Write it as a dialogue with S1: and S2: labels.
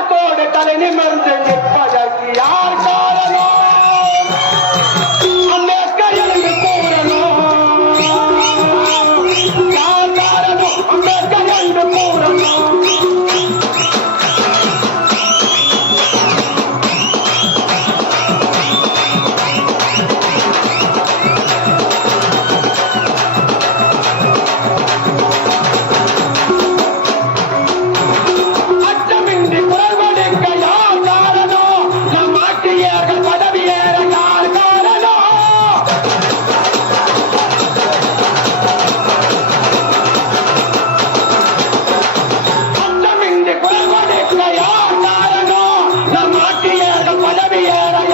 S1: மானத்தோடு தலை நிமிர்ந்து நிற்பதற்கு யார் காரணம் Campeão